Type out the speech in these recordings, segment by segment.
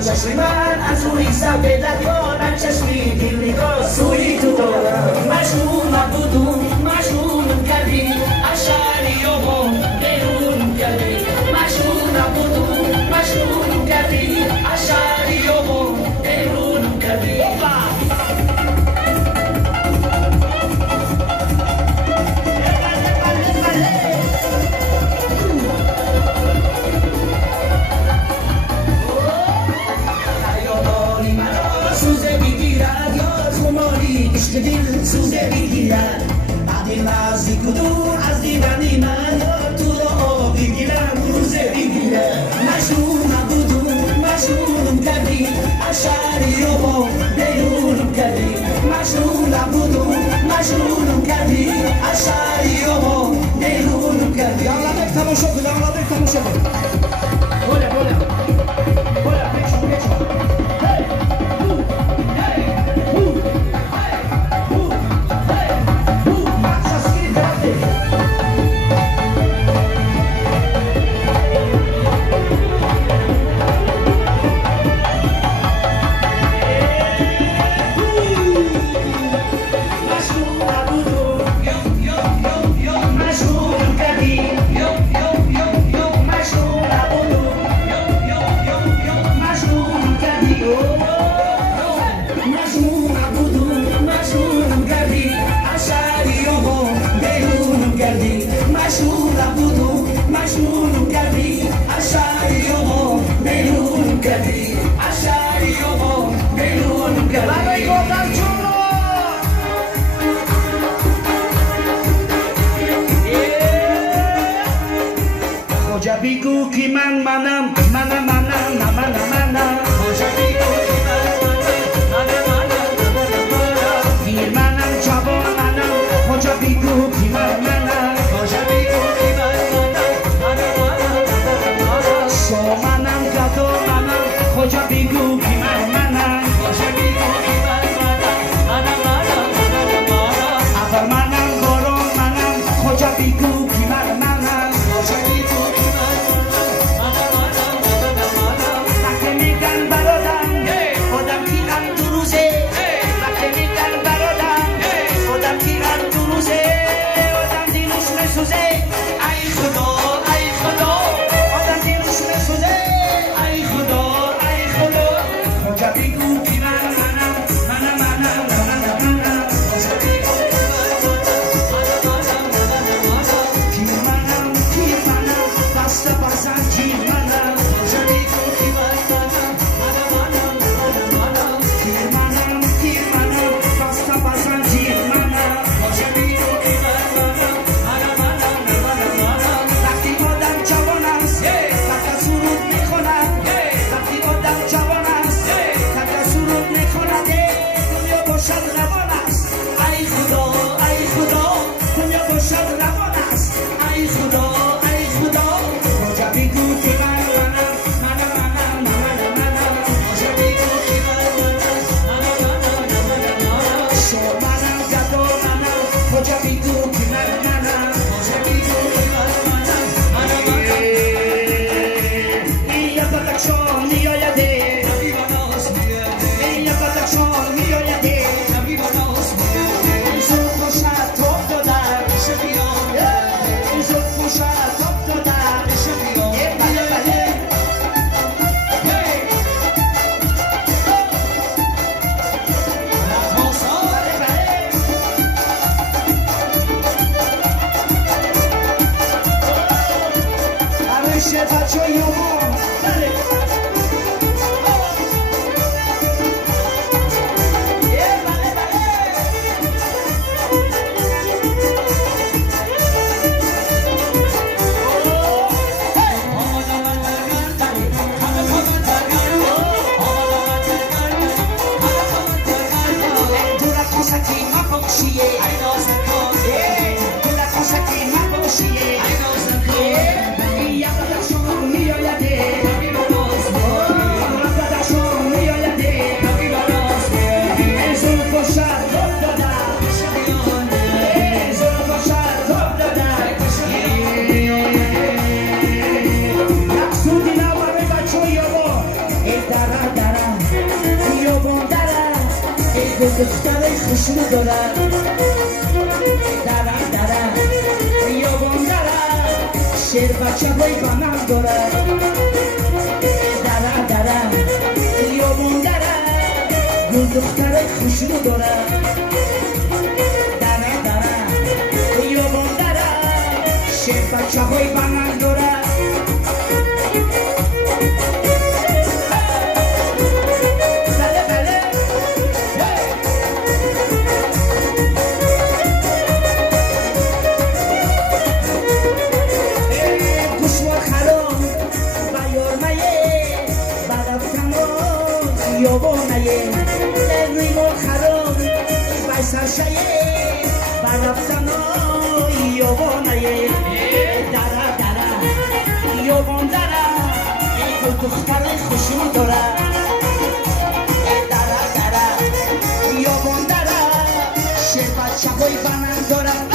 چشمی من از روی سب دکانم چشمی دل نگاه سوی تو دارم مجنونم بودم مجنونم کردی اشعری و هم بیرونم کردی مجنونم بودم مجنونم کردی اشعری و هم بیرونم کردی دل سوزه بگیرد بعدی لحظی کدور از دیوانی من یا تو را بگیرم روزه بگیرد مجنونم بودم مجنونم کردی اشعری رو با بیرونم کردی مجنونم بودم مجنونم کردی اشعری رو با بیرونم کردی حالا بک تماشا کن حالا بک تماشا کن بوله بوله بوله بکشو بکشو Biku kiman manam mana mana mana mana biku kiman mana mana mana mana bir manam chabon manam hoca biku kiman mana hoca biku kiman mana mana mana so manam gato manam hoca biku kiman mana hoca biku kiman mana mana mana abar manam goro manam hoca biku kiman mana hoca biku کجا میگو که منم کجا میگو منم یا بدخشان میآیده یا بدخشان میآیده زلف و شب توب دادن زلف و شب توب دادن بله بله همیشه بچه یومون بله دختر خوشو دارم درم درم بیابان درم شیر بچه های بانم دارم درم درم بیابان درم گل دختر خوشو دارم درم درم بیابان درم شیر بچه های بانم دارم یابانه ریمون خرام بایسرشه برفتن یابانه دره دره یابان دره گل دختر خوشو داره دره دره یابان دره شیر بچه های بنم داره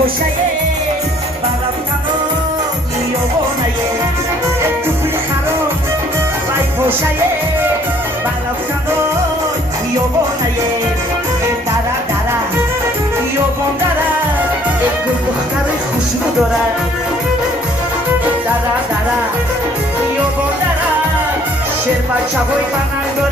پوشه برفتن یابانه توپی خراب بای پوشه برفتن یابانه دره دره یابان دره گل دختر خوشو داره دره دره یابان دره شیر بچه های بنم داره